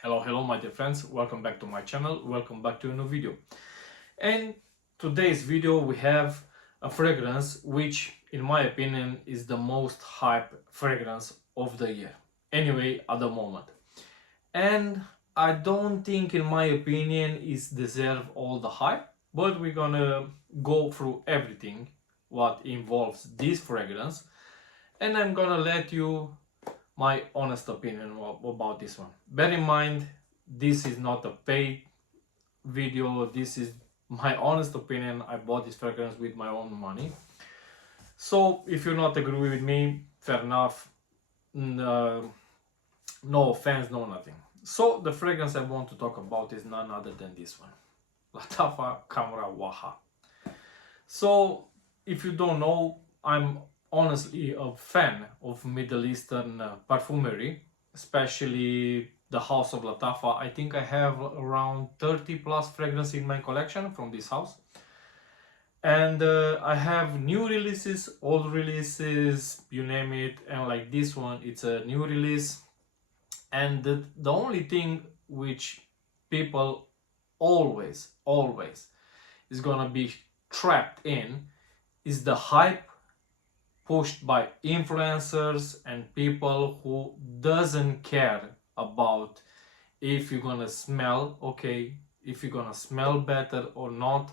Hello my dear friends, welcome back to my channel, welcome back to a new video. And today's video we have a fragrance which in my opinion is the most hype fragrance of the year. Anyway, at the moment. And I don't think in my opinion it deserve all the hype, but we're gonna go through everything what involves this fragrance and I'm gonna let you my honest opinion about this one. Bear in mind, this is not a paid video, this is my honest opinion. I bought this fragrance with my own money. So if you not agree with me, fair enough. No offense, no nothing. So the fragrance I want to talk about is none other than this one. Lattafa Khamrah Waha. So if you don't know, I'm honestly a fan of Middle Eastern perfumery, especially the house of Lattafa. I think I have around 30 plus fragrances in my collection from this house. And I have new releases, old releases, you name it, and like this one, it's a new release. And the only thing which people always is gonna be trapped in is the hype pushed by influencers and people who doesn't care about if you're gonna smell okay, if you're gonna smell better or not.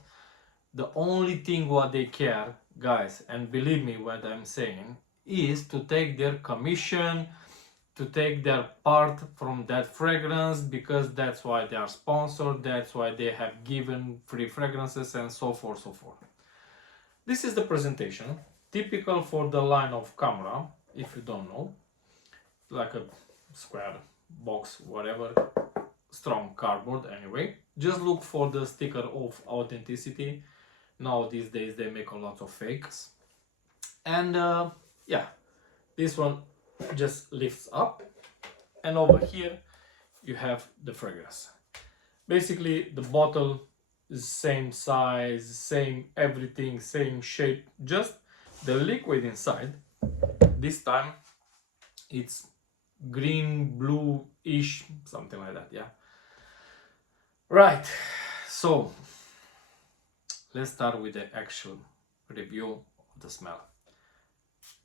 The only thing what they care, guys, and believe me what I'm saying, is to take their commission, to take their part from that fragrance, because that's why they are sponsored, that's why they have given free fragrances and so forth, so forth. This is the presentation, typical for the line of Khamrah, if you don't know, like a square box, whatever, strong cardboard anyway. Just look for the sticker of authenticity. Now these days they make a lot of fakes. And yeah, this one just lifts up, and over here you have the fragrance. Basically the bottle is same size, same everything, same shape, just the liquid inside this time it's green, blue-ish, something like that. Yeah, right. So let's start with the actual review of the smell.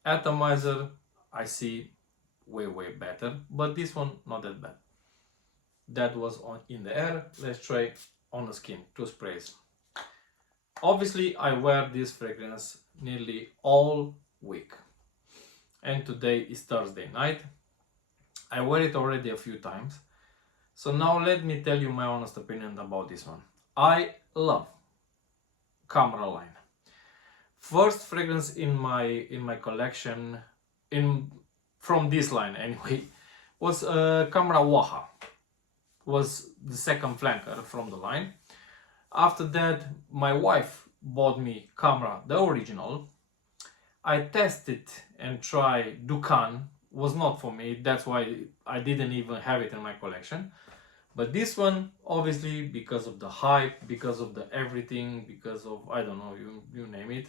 Atomizer I see way better, but this one not that bad. That was on in the air. Let's try on the skin. 2 sprays. Obviously I wear this fragrance nearly all week, and today is Thursday night. I wear it already a few times, so now let me tell you my honest opinion about this one. I love Khamrah line. First fragrance in my collection from this line anyway was Khamrah Waha. Was the second flanker from the line. After that my wife bought me Khamrah, the original. I tested and tried Dukan, was not for me, that's why I didn't even have it in my collection. But this one, obviously, because of the hype, because of the everything, because of, I don't know, you name it,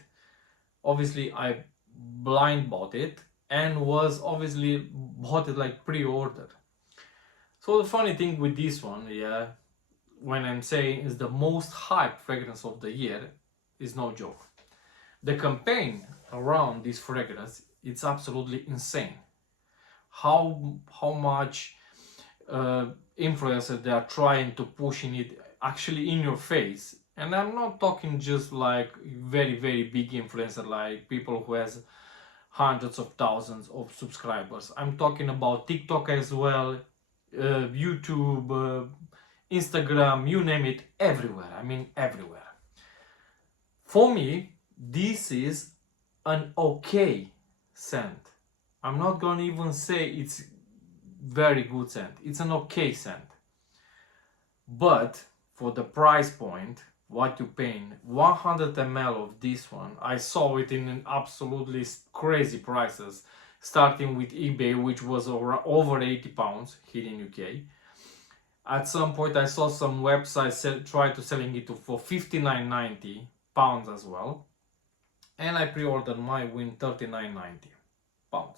obviously I blind bought it and was obviously bought it like pre-order. So the funny thing with this one, yeah, when I'm saying is the most hyped fragrance of the year, is no joke. The campaign around this fragrance, it's absolutely insane. How much influencers they are trying to push in it actually in your face. And I'm not talking just like very big influencer, like people who has hundreds of thousands of subscribers. I'm talking about TikTok as well, YouTube, Instagram, you name it, everywhere. I mean everywhere. For me, this is an okay scent. I'm not gonna even say it's very good scent. It's an okay scent. But for the price point, what you paying, 100 ml of this one, I saw it in absolutely crazy prices, starting with eBay, which was over 80 pounds here in UK. At some point I saw some websites try to selling it for 59.90 pounds as well, and I pre-ordered mine with 39.90 pounds.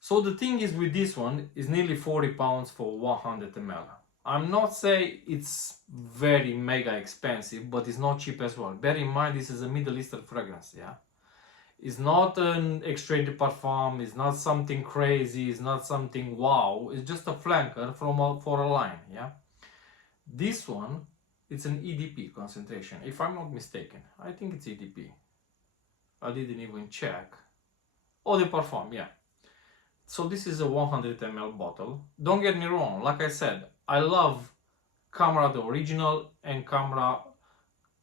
So the thing is with this one is nearly 40 pounds for 100 ml. I'm not saying it's very mega expensive, but it's not cheap as well. Bear in mind this is a Middle Eastern fragrance, yeah. It's not an extrait de parfum, it's not something crazy, it's not something wow, it's just a flanker for a line, yeah. This one, it's an EDP concentration, if I'm not mistaken. I think it's EDP. I didn't even check. Eau de parfum, yeah. So this is a 100 ml bottle. Don't get me wrong, like I said, I love Khamrah the original and Khamrah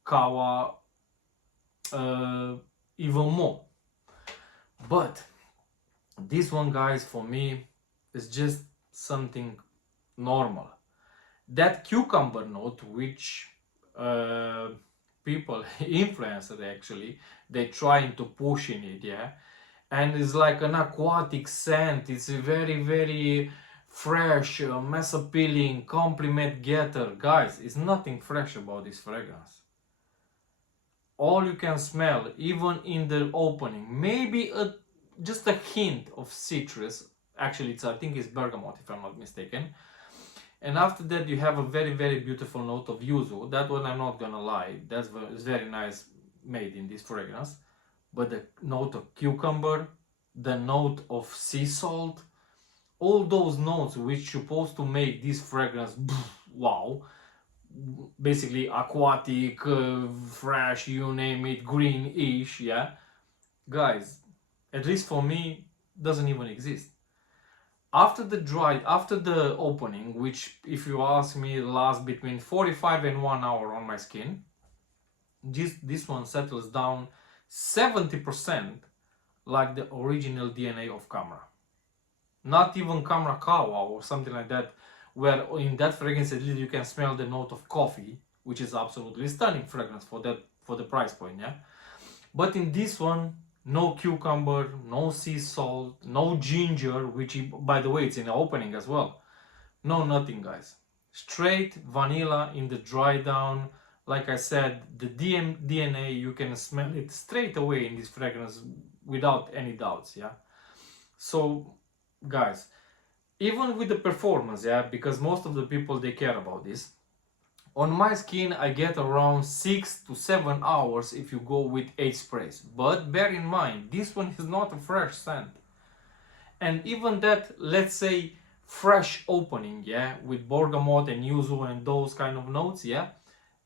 Kawa even more. But this one, guys, for me is just something normal. That cucumber note, which people, influencers actually, they're trying to push in it, yeah, and it's like an aquatic scent. It's a very, very fresh, mass appealing, compliment getter. Guys, it's nothing fresh about this fragrance. All you can smell, even in the opening, maybe just a hint of citrus. Actually, I think it's bergamot, if I'm not mistaken. And after that, you have a very, very beautiful note of yuzu. That one, I'm not gonna lie, that's very nice made in this fragrance. But the note of cucumber, the note of sea salt, all those notes which supposed to make this fragrance wow, basically aquatic, fresh, you name it, greenish, yeah, guys, at least for me, doesn't even exist. After the opening, which if you ask me lasts between 45 and 1 hour on my skin, this one settles down 70% like the original DNA of Khamrah. Not even Khamrah Kawa or something like that, where in that fragrance at least you can smell the note of coffee, which is absolutely stunning fragrance for the price point, yeah. But in this one, no cucumber, no sea salt, no ginger, which by the way it's in the opening as well. No, nothing, guys. Straight vanilla in the dry down. Like I said, the DNA, you can smell it straight away in this fragrance without any doubts, yeah. So guys, even with the performance, yeah, because most of the people, they care about this, on my skin I get around 6 to 7 hours if you go with 8 sprays. But bear in mind, this one is not a fresh scent. And even that, let's say, fresh opening, yeah, with bergamot and yuzu and those kind of notes, yeah,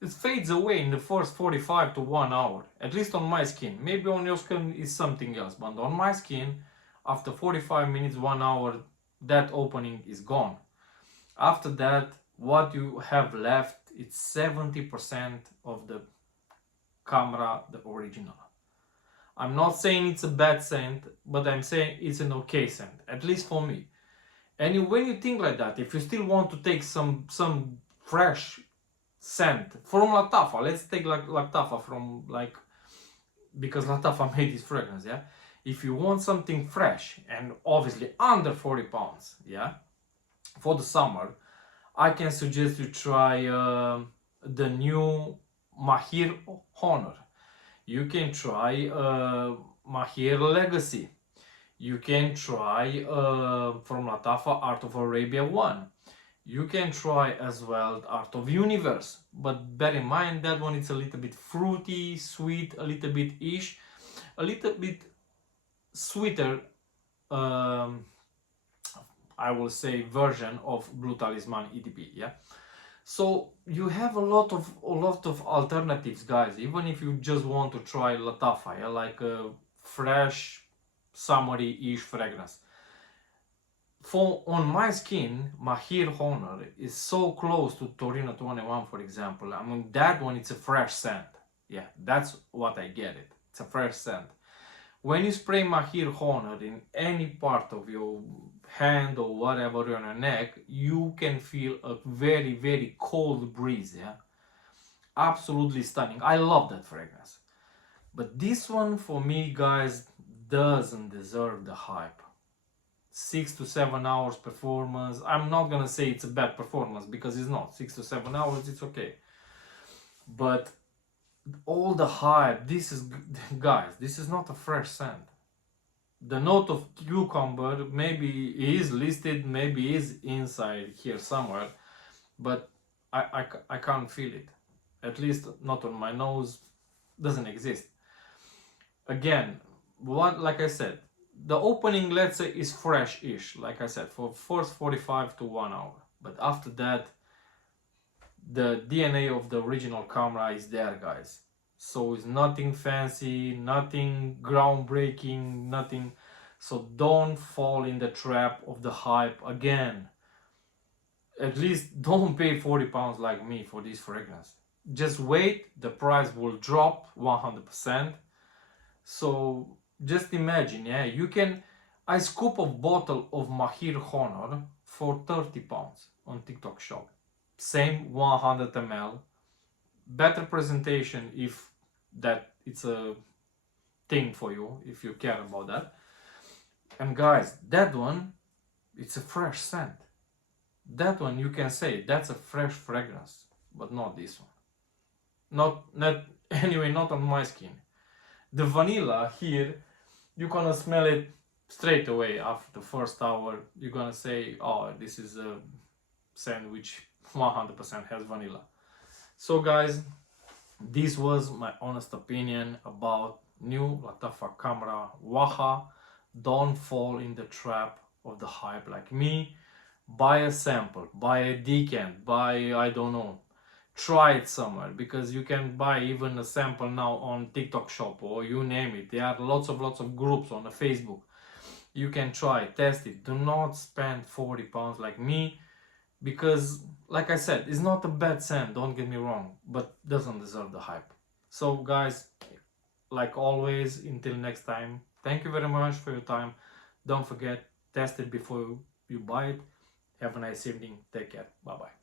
it fades away in the first 45 to 1 hour, at least on my skin. Maybe on your skin is something else, but on my skin, after 45 minutes, 1 hour, that opening is gone. After that, what you have left, it's 70% of the Khamrah, the original. I'm not saying it's a bad scent, but I'm saying it's an okay scent, at least for me. And when you think like that, if you still want to take some fresh scent from Lattafa, let's take like Lattafa from, like, because Lattafa made this fragrance, yeah. If you want something fresh and obviously under 40 pounds, yeah, for the summer, I can suggest you try the new Mahir Honor. You can try Mahir Legacy. You can try from Lattafa Art of Arabia 1. You can try as well Art of Universe, but bear in mind that one it's a little bit fruity, sweet, a little bit ish, a little bit sweeter, I will say, version of Blue Talisman EDP, yeah. So you have a lot of alternatives, guys, even if you just want to try Lattafa, yeah, like a fresh summery-ish fragrance. On my skin, Mahir Honor is so close to Torino 21, for example. I mean, that one, it's a fresh scent. Yeah, that's what I get it. It's a fresh scent. When you spray Mahir Honor in any part of your hand or whatever on your neck, you can feel a very, very cold breeze, yeah? Absolutely stunning. I love that fragrance. But this one, for me, guys, doesn't deserve the hype. 6 to 7 hours performance. I'm not gonna say it's a bad performance, because it's not. 6 to 7 hours, it's okay. But all the hype, this is, guys, this is not a fresh scent. The note of cucumber maybe is listed, maybe is inside here somewhere, but I can't feel it. At least not on my nose, doesn't exist. Again, like I said, the opening, let's say, is fresh-ish, like I said, for first 45 to 1 hour. But after that, the DNA of the original Khamrah is there, guys. So it's nothing fancy, nothing groundbreaking, nothing. So don't fall in the trap of the hype again. At least don't pay 40 pounds like me for this fragrance. Just wait, the price will drop 100%. So just imagine, yeah, you can. I scoop a bottle of Mahir Honor for 30 pounds on TikTok shop. Same 100 ml. Better presentation if that it's a thing for you, if you care about that. And guys, that one, it's a fresh scent. That one you can say that's a fresh fragrance, but not this one. Not anyway, not on my skin. The vanilla here, you're gonna smell it straight away after the first hour. You're gonna say, oh, this is a scent which 100% has vanilla. So guys, this was my honest opinion about new Lattafa Khamrah Waha. Don't fall in the trap of the hype like me. Buy a sample, buy a decant, buy, I don't know, try it somewhere, because you can buy even a sample now on TikTok shop or you name it. There are lots of groups on the Facebook. You can try, test it. Do not spend 40 pounds like me, because like I said, it's not a bad scent, don't get me wrong, but doesn't deserve the hype. So guys, like always, until next time, thank you very much for your time. Don't forget, test it before you buy it. Have a nice evening. Take care. Bye bye.